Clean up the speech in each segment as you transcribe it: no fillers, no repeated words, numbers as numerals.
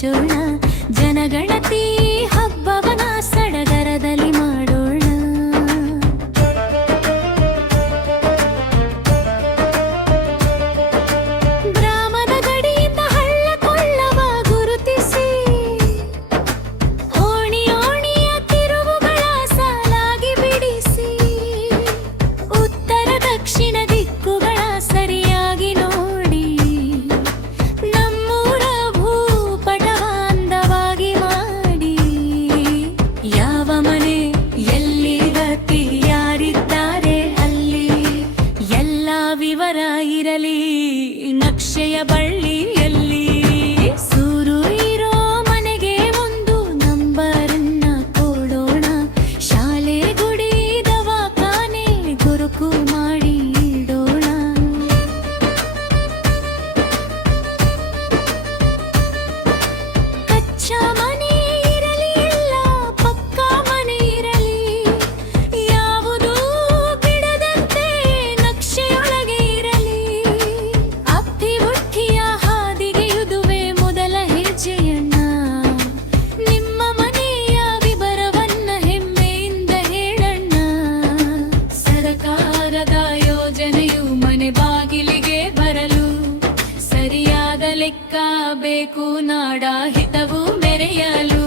ಹಂಚೋಣ, ಜನಗಣತಿ ಹಬ್ಬವನ ಸಡಗರದಲ್ಲಿ ಮಾಡೋಣ. ಗ್ರಾಮದ ಗಡಿಯಿಂದ ಹಳ್ಳ ಕೊಳ್ಳವ ಗುರುತಿಸಿ, ಓಣಿ ಓಣಿಯ ತಿರುವುಗಳ ಸಾಲಾಗಿ ಬಿಡಿಸಿ, ಉತ್ತರ ದಕ್ಷಿಣ ದಿಕ್ಕುಗಳ ಸರಿಯಾಗಿ ನೋಡಿ, ನಮ್ಮೂರ ಭೂಪಟವ ಅಂದವಾಗಿ ಮಾಡಿ, ಯಾವ ಮನೆ ಎಲ್ಲಿ ಗತಿ ಯಾರಿದ್ದಾರೆ ಅಲ್ಲಿ ಎಲ್ಲ ವಿವರ ಇರಲಿ ನಕ್ಷೆಯ ಬಳ್ಳಿಯಲ್ಲಿ. ಸೂರು ಇರೋ ಮನೆಗೆ ಒಂದು ನಂಬರನ್ನ ಕೊಡೋಣ, ಶಾಲೆ ಗುಡಿ ದವಾಖಾನೆ ಗುರುಕು ಮಾಡಿ ಇಡೋಣ. ಕಚ್ಚಾ ಮನೆ ಇರಲಿ ಇಲ್ಲ ಪಕ್ಕಾ ಮನೆ ಇರಲಿ, ಯಾವುದೂ ಬಿಡದಂತೆ ನಕ್ಷೆಯೊಳಗೆ ಇರಲಿ. ಅಭಿವೃದ್ಧಿಯ ಹಾದಿಗೆ ಇದುವೆ ಮೊದಲ ಹೆಜ್ಜೆಯನ್ನ, ನಿಮ್ಮ ಮನೆಯ ವಿವರವನ್ನ ಹೆಮ್ಮೆಯಿಂದ ಹೇಳಣ್ಣ. ಸರಕಾರದ ಯೋಜನೆಯು ಮನೆ ಬಾಗಿಲಿಗೆ ಬರಲು, ಸರಿಯಾದ ಲೆಕ್ಕ ಬೇಕು ನಾಡ ಹಿತವು ಮೆರೆಯಲು.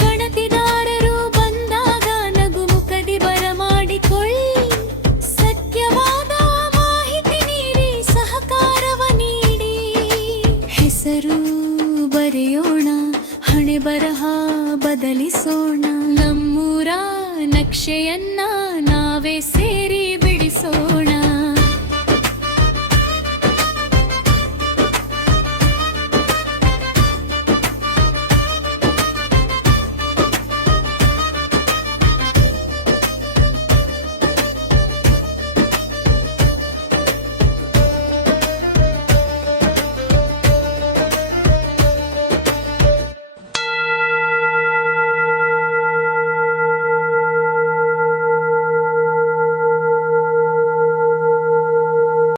ಗಣತಿದಾರರು ಬಂದಾಗ ನಗುಮುಖದಿ ಬರಮಾಡಿಕೊಳ್ಳಿ, ಸತ್ಯವಾದ ಮಾಹಿತಿ ನೀಡಿ ಸಹಕಾರವ ನೀಡಿ. ಹೆಸರು ಬರೆಯೋಣ, ಹಣೆ ಬರಹ ಬದಲಿಸೋಣ, ನಮ್ಮೂರ ನಕ್ಷೆಯನ್ನ ನಾವೇ ಸೇರಿ